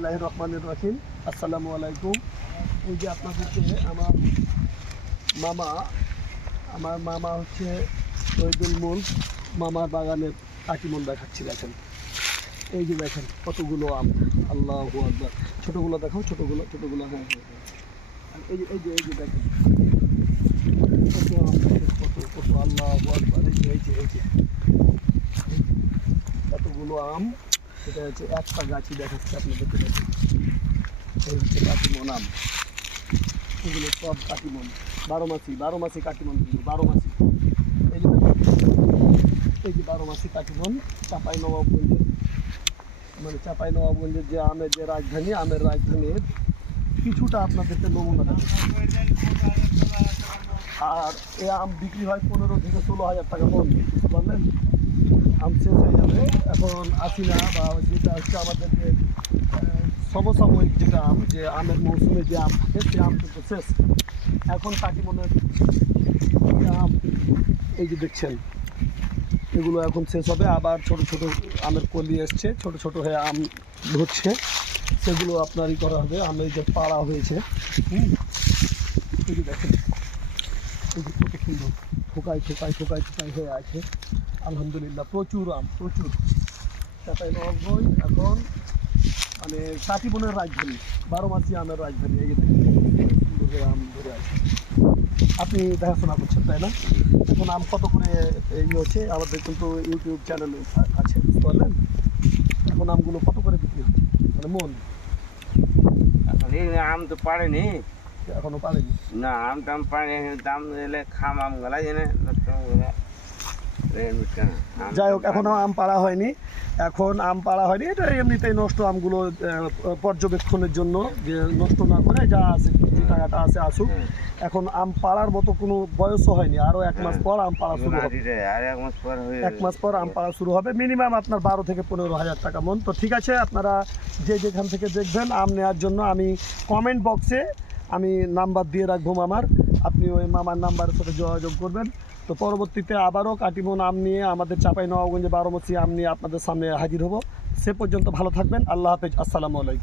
বিসমিল্লাহির রহমানির রহিম। আসসালামু আলাইকুম। এই যে আপনাদেরকে আমার মামা হচ্ছে শহীদুল মুলক মামার বাগানের কাটিমন দেখাচ্ছি। দেখেন, এই যে দেখেন কতগুলো আম। আল্লাহু আকবার। ছোটোগুলো দেখাও, ছোটোগুলো। হ্যাঁ। আর এই যে দেখেন কত আম, দেখেন কত আল্লাহু আকবার। এই যে এতগুলো আম। এটা হচ্ছে একটা গাছই দেখাচ্ছে আপনাদেরকে। দেখেন, এই হচ্ছে কাটিমন আম। এগুলো সব কাটিমন, বারো মাসি কাটিমন, কিন্তু 12 মাসি। এই যে দেখেন, এই যে 12 মাসি কাটিমন। চাঁপাই নবাবগঞ্জের যে আমের যে রাজধানী, আমের রাজধানীর কিছুটা আপনাদেরকে নমুনা দেখাচ্ছি। আর এই আম বিক্রি হয় 15 থেকে 16 হাজার টাকা মন, বুঝতে পারলেন? আম শেষ হয়ে যাবে এখন। আসিনা বা যেটা হচ্ছে আমাদের যে সমসাময়িক যেটা আম, যে আমের মৌসুমে যে আম থাকে, সে আম কিন্তু শেষ। এখন কাটিমনের আম এই যে দেখছেন, এগুলো এখন শেষ হবে। আবার ছোট ছোট আমের কলি এসছে, ছোট ছোট হয়ে আম ধরছে, সেগুলো আপনারই করা হবে। আমের যে পাড়া হয়েছে, এই যে দেখেন, এই যে কত সুন্দর ঠোকাই হয়ে আছে। আলহামদুলিল্লাহ, প্রচুর আম, প্রচুর। চাঁপাই নবাবগঞ্জ এখন মানে কাটিমনের রাজধানী, 12 মাসি আমের রাজধানী। এই যে দেখেন সুন্দর হয়ে আম ধরে আছে। আপনি দেখাশোনা করছেন, তাই না? এখন আম কত করে হচ্ছে, আমাদের কিন্তু ইউটিউব চ্যানেল আছে, বুঝতে পারলেন? এখন আমগুলো কত করে বিক্রি হচ্ছে, মানে মন? এখন এই আম তো পারেনি, এখনো পারেনি না আম টাম পারে দাম এলে খাম আম গলা জেনে নষ্ট যাই হোক, এখনো আম পাড়া হয়নি। এটা এমনিতেই নষ্ট আমগুলো পর্যবেক্ষণের জন্য, যে নষ্ট না করে যা আছে, যে টাকাটা আছে আসুক। এখন আম পাড়ার মতো কোনো বয়সও হয়নি। আরও 1 মাস পর আম পাড়া শুরু হবে। আর 1 মাস পর 1 মাস পর আম পাড়া শুরু হবে। মিনিমাম আপনার 12 থেকে 15 হাজার টাকা মন। তো ঠিক আছে, আপনারা যে যেখান থেকে দেখবেন আম নেওয়ার জন্য আমি কমেন্ট বক্সে আমি নাম্বার দিয়ে রাখবো মামার। আপনি ওই মামার নাম্বারের সাথে যোগাযোগ করবেন। তো পরবর্তীতে আবারও কাটিমন আম নিয়ে, আমাদের চাঁপাই নবাবগঞ্জে 12 মাসি আম নিয়ে আপনাদের সামনে হাজির হব। সে পর্যন্ত ভালো থাকবেন। আল্লাহ হাফেজ। আসসালামু আলাইকুম।